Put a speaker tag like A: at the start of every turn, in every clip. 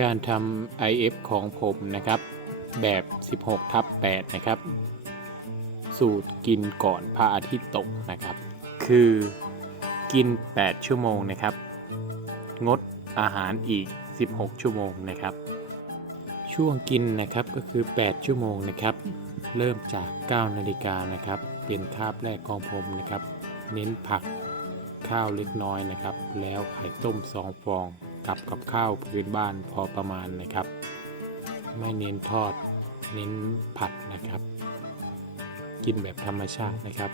A: การทำ IF ของผมนะครับ แบบ 16ทับ8นะครับ สูตรกินก่อนพระอาทิตย์ตกนะครับ คือกิน 8 ชั่วโมงนะครับ งดอาหารอีก 16 ชั่วโมงนะครับ ช่วงกินนะครับก็คือ 8 ชั่วโมงนะครับ เริ่มจาก 9 นาฬิกานะครับ เป็นคาบแรกของผมนะครับ เน้นผักข้าวเล็กน้อยนะครับ แล้วไข่ต้ม 2 ฟอง กับกับข้าวพื้นบ้านพอประมาณนะครับ ไม่เน้นทอดเน้นผัดนะครับ กินแบบธรรมชาตินะครับ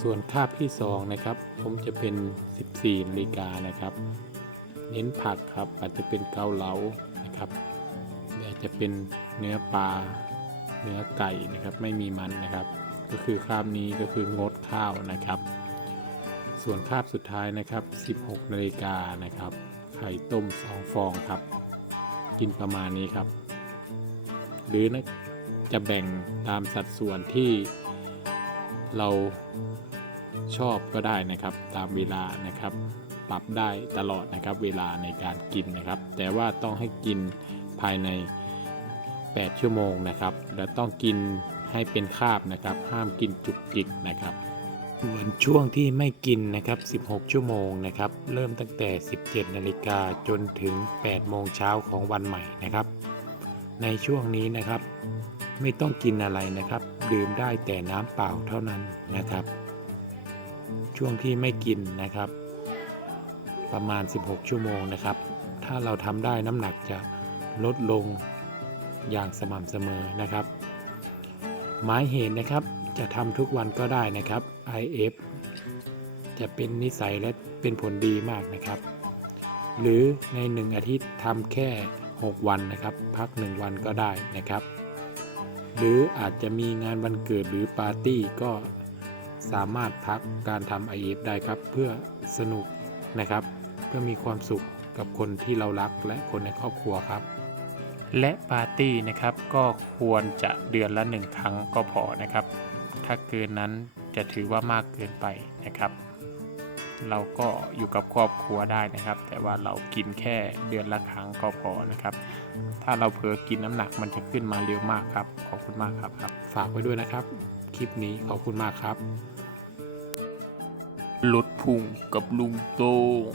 A: ส่วนคาบที่2นะครับ ผมจะเป็น 14นาฬิกานะครับ เน้นผักครับอาจจะเป็นเกาเหลานะครับออาจจะเป็นเนื้อปลาเนื้อไก่นะครับ ไม่มีมันนะครับ ก็คือคาบนี้ก็คืองดข้าวนะครับ ส่วนคาบสุดท้ายนะครับ 16นาฬิกานะครับ ไข่ต้ม 2 ฟองครับ กินประมาณนี้ครับ หรือนะจะแบ่งตามสัดส่วนที่เราชอบก็ได้นะครับ ตามเวลานะครับ ปรับได้ตลอดนะครับ เวลาในการกินนะครับ แต่ว่าต้องให้กินภายใน 8 ชั่วโมงนะครับ และต้องกินให้เป็นคาบนะครับ ห้ามกินจุกจิกนะครับ ส่วนช่วงที่ไม่กินนะครับ 16 ชั่วโมงนะครับ เริ่มตั้งแต่ 17 นาฬิกาจนถึง 8 โมงเช้าของวันใหม่นะครับ ในช่วงนี้นะครับ ไม่ต้องกินอะไรนะครับ ดื่มได้แต่น้ำเปล่าเท่านั้นนะครับ ช่วงที่ไม่กินนะครับ ประมาณ 16 ชั่วโมงนะครับ ถ้าเราทำได้น้ำหนักจะลดลงอย่างสม่ำเสมอนะครับ หมายเหตุนะครับ จะทำทุกวันก็ได้นะครับ IF จะเป็นนิสัยและเป็นผลดีมากนะครับ หรือใน 1 อาทิตย์ทำแค่ 6 วันนะครับ พัก 1 วันก็ได้นะครับ หรืออาจจะมีงานวันเกิดหรือปาร์ตี้ก็สามารถพักการทำ IF ได้ครับ เพื่อสนุกนะครับ เพื่อมีความสุขกับคนที่เรารักและคนในครอบครัวครับ และปาร์ตี้นะครับก็ควรจะเดือนละหนึ่งครั้งก็พอนะครับ ถ้าเกินนั้นจะถือว่ามากเกินไปนะครับ เราก็อยู่กับครอบครัวได้นะครับ แต่ว่าเรากินแค่เดือนละครั้งก็พอนะครับ ถ้าเราเผลอกินน้ำหนักมันจะขึ้นมาเร็วมากครับ ขอบคุณมากครับครับ ฝากไว้ด้วยนะครับ คลิปนี้ขอบคุณมากครับ
B: ลดพุงกับลุงโตง